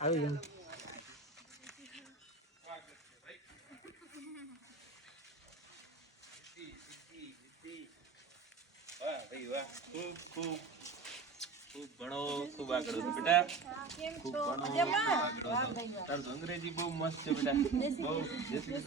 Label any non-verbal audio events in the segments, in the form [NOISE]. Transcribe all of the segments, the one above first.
આવી વાહ ખૂબ ભણો ખૂબ આગળ બેટા ખૂબ ભણો અંગ્રેજી બહુ મસ્ત છે? બેટા બહુ કૃષ્ણ.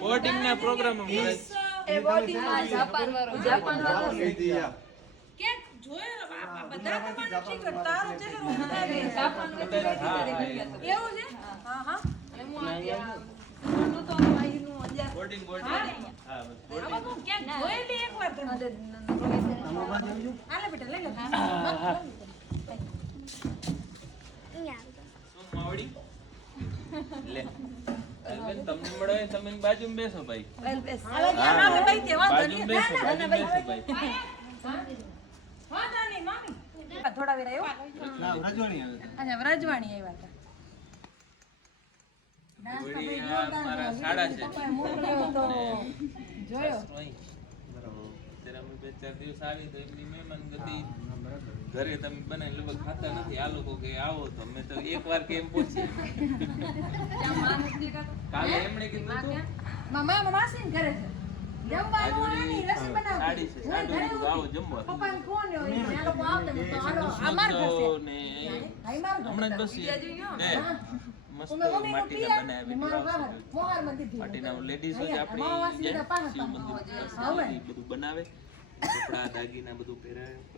બોર્ડિંગ ના પ્રોગ્રામ હા, જાપાન વાળો. જાપાન વાળો. લે બેન તમને મળે તમે બાજુમાં બેસો ભાઈ. બેસો બાજુમાં બેસો ભાઈ. થોડા વેર રજવાણી વ્રજવાણી આવ્યા હતા. ગતિ ઘરે તમે બનાવી લગભગ ખાતા નથી. આ લોકો કે આવો તો અમે તો એક વાર કેમ પૂછ્યું કાલે એમણે કીધું મામા માસી ઘરે છે. બનાવે. કપડા દાગીના બધું પહેરાવે.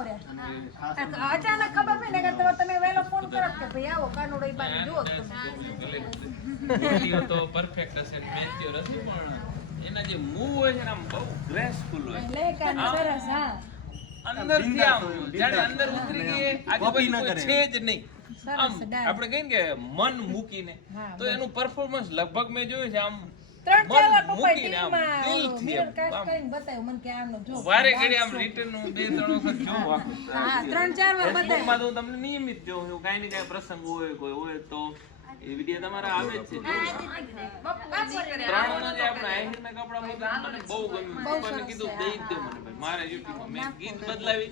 હા અચાનક ખબર પડી ને કે તમે- તમે ફોન કરો કે ભાઈ આવો કાનુડો ઈ બાને જુઓ તમે. તો પરફેક્ટ હશે ને મેચ્યોર પણ એના જે મૂવ હોય છે આમ બહુ ગ્રેસફુલ હોય. લે કાન સરસ હા. અંદરથી આમ જાણે અંદર ઉતરી ગઈ આજુબાજુ કોઈ છે જ નહીં. આમ આપણે કહીએ કે મન મૂકીને. તો એનું પરફોર્મન્સ લગભગ મેં જોયું છે આમ ત્રણ ચાર વાર મન પપ્પાએ મૂકીને આમ ટીવીમાં દિલથી મિરર કાસ્ટ કરીને બતાવ્યું મને કે આમનો જો વારે ઘડી આમ રિટર્ન બે ત્રણ વખત જોઉં હા ત્રણ ચાર વાર બતાવ્યું. ફેસબુકમાં તો તમને નિયમિત જોઉં છું કાંઈ ને કાંઈ પ્રસંગ હોય કોઈ હોય તો. એ વીડિયો તમારા આવે જ છે. ત્રણનો જે આપણે આહિરના કપડાં મૂક્યા મને બહુ ગમ્યું. પપ્પાને કીધું દઈ જ દો મને ભાઈ. મારા યુટ્યુબમાં મેં ગીત બદલાવી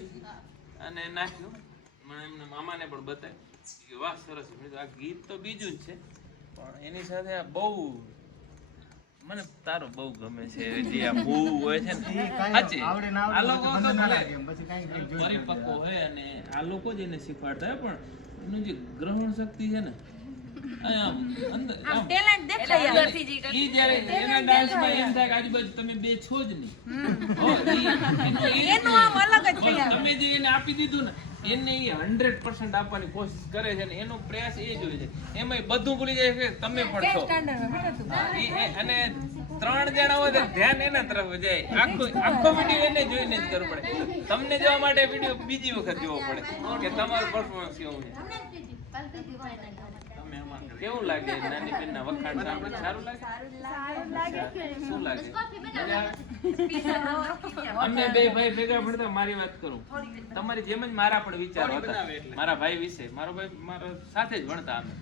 અને નાખ્યું. મને એમના મામાને પણ બતાવ્યું વાહ સરસ. આ ગીત તો બીજું જ છે પણ એની સાથે આ બહુ મને તારો બહુ ગમે છે જે આ મૂવ હોય છે ને. સાચી આ લોકો તો ભલે પરિપક્વ હોય અને આ લોકો જ એને શીખવાડતા હોય પણ એનું જે ગ્રહણ શક્તિ છે ને આપવાની કોશિશ કરે છે ને એનો પ્રયાસ એ જ હોય છે. એમાંય બધું ભૂલી જાય છે તમે પણ છો. અને ત્રણ જણા હોય ધ્યાન એના તરફ જાય. આખો આખો વીડિયો એને જોઈને જ કરવો પડે. તમને જોવા માટે વીડિયો બીજી વખત જોવો પડે કે તમારું પરફોર્મન્સ કેવું છે? કેવું લાગે? નાની બેનના વખાણ સાંભળે? સારું લાગે? શું લાગે? મજા આવે? અમે બે ભાઈ ભેગા ભણતા મારી વાત કરું. તમારી જેમ જ મારા પણ વિચાર હતા. મારા ભાઈ વિશે. મારો ભાઈ મારા સાથે જ ભણતા અમે.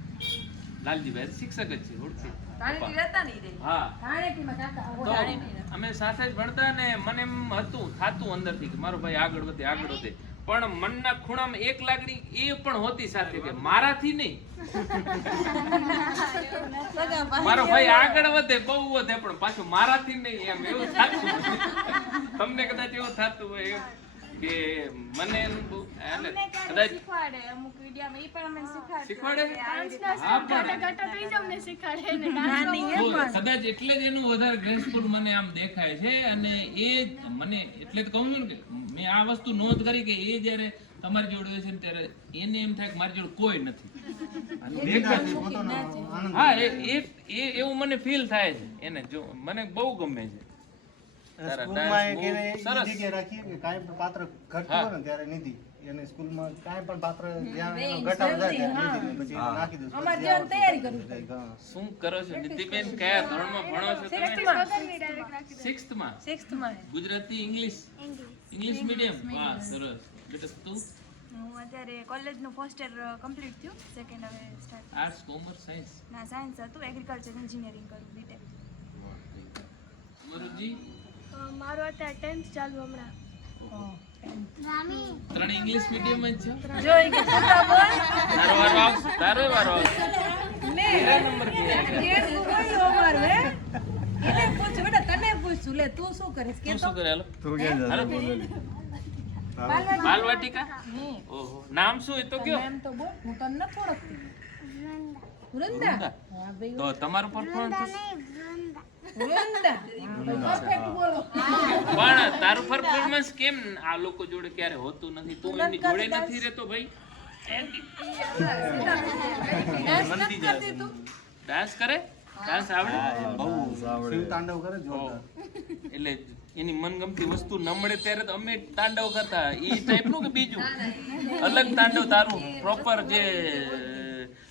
લાલજીભાઈ શિક્ષક જ છે ઓળખી રાણીની રહેતા નહીં રે. હા. અમે સાથે જ ભણતા ને મને એમ હતું થાતું અંદરથી કે મારો ભાઈ આગળ વધે આગળ વધે. પણ મનના ખૂણામાં એક લાગણી એ પણ હોતી સાથે કે મારાથી નહીં. મારો ભાઈ આગળ વધે, બહુ વધે, પણ પાછું મારાથી નહીં એમ, એવું થતું તમને કદાચ એવું થતું હોય કે મને એનું કદાચ શીખવાડે અમુક વિડીયોમાં ઈ પણ શીખવાડે. શીખવાડે? તો [LAUGHS] કદાચ એટલે જ એનું વધારે ગ્રેસફુલ મને આમ દેખાય છે અને એ મને એટલે જ કહું છું ને કે મેં આ વસ્તુ નોંધ કરી કે એ જ્યારે તમારી જોડે છે ત્યારે એને એમ થાય કે મારી જોડે કોઈ નથી. હા એ એવું મને ફીલ થાય છે એને જો મને બહુ ગમે છે. સ્કૂલમાં. જગ્યાએ રાખીએ કે કાંઈ પણ પાત્ર ઘટતું હોય ને ત્યારે નિધિ. એને સ્કૂલમાં કાંઈ પણ પાત્ર જ્યાં ઘટાડો પછી નાખી દઉં. અમારે તૈયારી જાય. હા. શું કરો છો? નીતિબેન કયા ધોરણમાં ભણો છો તમે? વગરની direct રાખી સિક્સ્થમાં સિક્સ્થમાં ગુજરાતી ઇંગ્લિશ ઇંગ્લિશ મીડિયમ વાહ સરસ. બેટા તું? હું અત્યારે કોલેજનું ફર્સ્ટ યર કમ્પ્લીટ થયું. સેકન્ડ હવે સ્ટાર્ટ આર્ટ્સ કોમર્સ સાયન્સ ના સાયન્સ હતું. એગ્રીકલ્ચર એન્જિનિયરિંગ કરું બીટેક તમારું જી મારું અત્યારે ટેન્થ ચાલુ હમણાં. ત્રણ ઇંગ્લિશ મીડિયમ જ છે. કે તારો વારો તારો વારો નંબર હે? એને પૂછ બેટા તને પૂછું લે તું શું કરીશ? કે શું કરે? હાલો. તું ક્યાં જા? બાલવાટિકા? ઓહો. નામ શું એ તો કયો? તો બોલ. હું તને નથી ઓળખતી. વૃંદા. તો તમારું પરફોર્મન્સ વૃંદા પરફેક્ટ બોલો. પણ તારું પરફોર્મન્સ કેમ આ લોકો જોડે ક્યારે હોતું નથી? તું એની જોડે નથી રહેતો ભાઈ? ડાન્સ કરે? ડાન્સ આવડે? બહુ આવડે. તાંડવ કરે જોરદાર. એટલે એની મનગમતી વસ્તુ ન મળે ત્યારે તો અમે તાંડવ કરતા. એ ટાઈપનું કે બીજું? અલગ તાંડવ તારું. પ્રોપર જે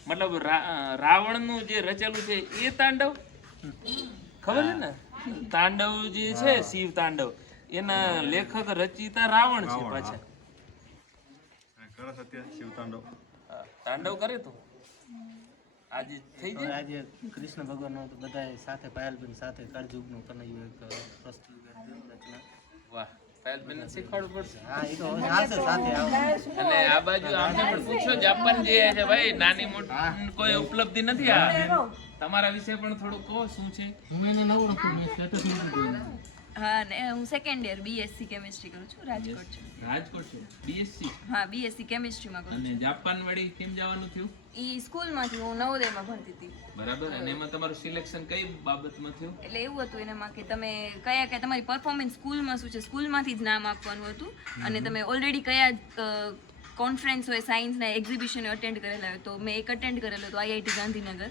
મતલબ રાવણનું જે રચેલું છે એ તાંડવ? ખબર છે ને? તાંડવ જે છે શિવ તાંડવ એના લેખક રચિતા રાવણ છે પાછા. શિવ તાંડવ. કરે તો? આજે થઈ જાય આજે કૃષ્ણ ભગવાન તો બધાએ સાથે પાયલબેન સાથે કળજુગનું કનૈયું એક રચના. વાહ. પાયલબેનને શીખવાડવું પડશે. હા એ તો હવે સાથે આવશે. અને આ બાજુ આમને પણ પૂછો જાપાન જે છે ભાઈ નાની મોટી કોઈ ઉપલબ્ધિ નથી આ. તમારા વિશે પણ થોડું કહો શું છે? હા ને હું સેકન્ડ યર બીએસસી કેમિસ્ટ્રી કરું છું રાજકોટ. છું? રાજકોટ છે બીએસસી હા બીએસસી કેમિસ્ટ્રીમાં કરું અને જાપાન વાળી કેમ જવાનું થયું? ઈ સ્કૂલમાંથી હું નવોદયમાં ભણતી હતી. બરાબર? અને એમાં તમારું સિલેક્શન કઈ બાબતમાં થયું? એટલે એવું હતું એનામાં કે તમે કયા કયા તમારી પરફોર્મન્સ સ્કૂલમાં શું છે? સ્કૂલમાંથી જ નામ આપવાનું હતું. અને તમે ઓલરેડી કયા કોન્ફરન્સ હોય સાયન્સના એક્ઝિબિશન અટેન્ડ કરેલા હોય તો મેં એક અટેન્ડ કરેલો હતો આઈઆઈટી ગાંધીનગર.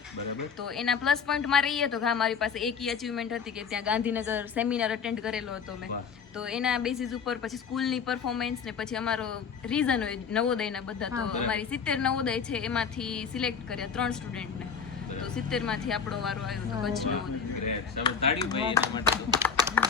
તો એના પ્લસ પોઈન્ટ મારે રહીએ તો હા મારી પાસે એક અચીવમેન્ટ હતી કે ત્યાં ગાંધીનગર સેમિનાર અટેન્ડ કરેલો હતો મેં. તો એના બેસિસ ઉપર પછી સ્કૂલની પરફોર્મન્સ ને પછી અમારો રીઝન હોય નવોદયના બધા. તો અમારી સિત્તેર નવોદય છે એમાંથી સિલેક્ટ કર્યા ત્રણ સ્ટુડન્ટને તો સિત્તેરમાંથી આપણો વારો આવ્યો તો કચ્છ નવોદય. ગ્રેટ હવે તાળીઓ ભાઈ એના માટે તો.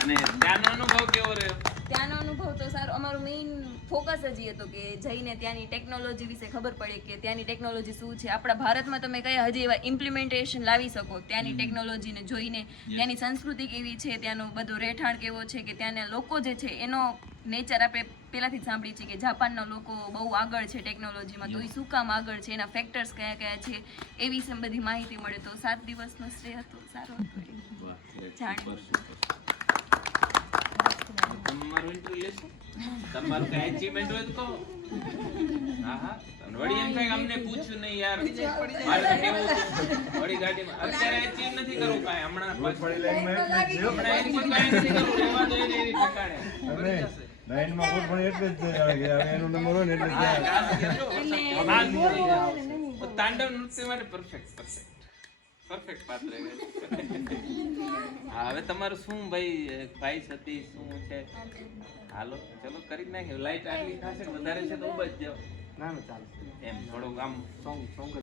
અને ત્યાંનો અનુભવ કેવો રહ્યો? ત્યાંનો અનુભવ તો સારો અમારું મેઇન ફોકસ જ એ હતો કે જઈને ત્યાંની ટેકનોલોજી વિશે ખબર પડે કે ત્યાંની ટેકનોલોજી શું છે. આપણા ભારતમાં તમે કયા હજી એવા ઇમ્પ્લિમેન્ટેશન લાવી શકો ત્યાંની ટેકનોલોજીને જોઈને ત્યાંની સંસ્કૃતિ કેવી છે ત્યાંનો બધો રહેઠાણ કેવો છે કે ત્યાંના લોકો જે છે એનો નેચર આપણે પહેલાંથી જ સાંભળીએ છીએ કે જાપાનના લોકો બહુ આગળ છે ટેકનોલોજીમાં તો એ શું કામ આગળ છે એના ફેક્ટર્સ કયા કયા છે એ વિશે બધી માહિતી મળે તો સાત દિવસનો સ્ટે હતો. સારો હતો. જાણે. તમારું ઇન્ટરવ્યુ લેશો? તમારું કઈ અચીવમેન્ટ હોય તો હા હા વળી એમ થાય અમને પૂછ્યું નહીં યાર. મારે કેવું વળી ગાડીમાં અત્યારે અચીવ નથી કરવું કાંઈ. હમણાં પાછું. હમણાં achieve નથી કરવું. રહેવા દો એને એની ઠેકાણે. નાઇનમાં પણ પણ એટલે જ આવે કે એનો નંબર હોય ને એટલે જ તો તાંડવ નૃત્ય માટે પરફેક્ટ પરફેક્ટ પરફેક્ટ પાત્ર હવે તમારું શું ભાઈ ભાઈ સતી શું છે? હાલો ચલો કરી જ નાખ્યું લાઈટ આટલી થશે વધારે છે તો ઊભા જ જાઓ. ના ના ચાલશે. એમ થોડુંક આમ સોંગ સોંગ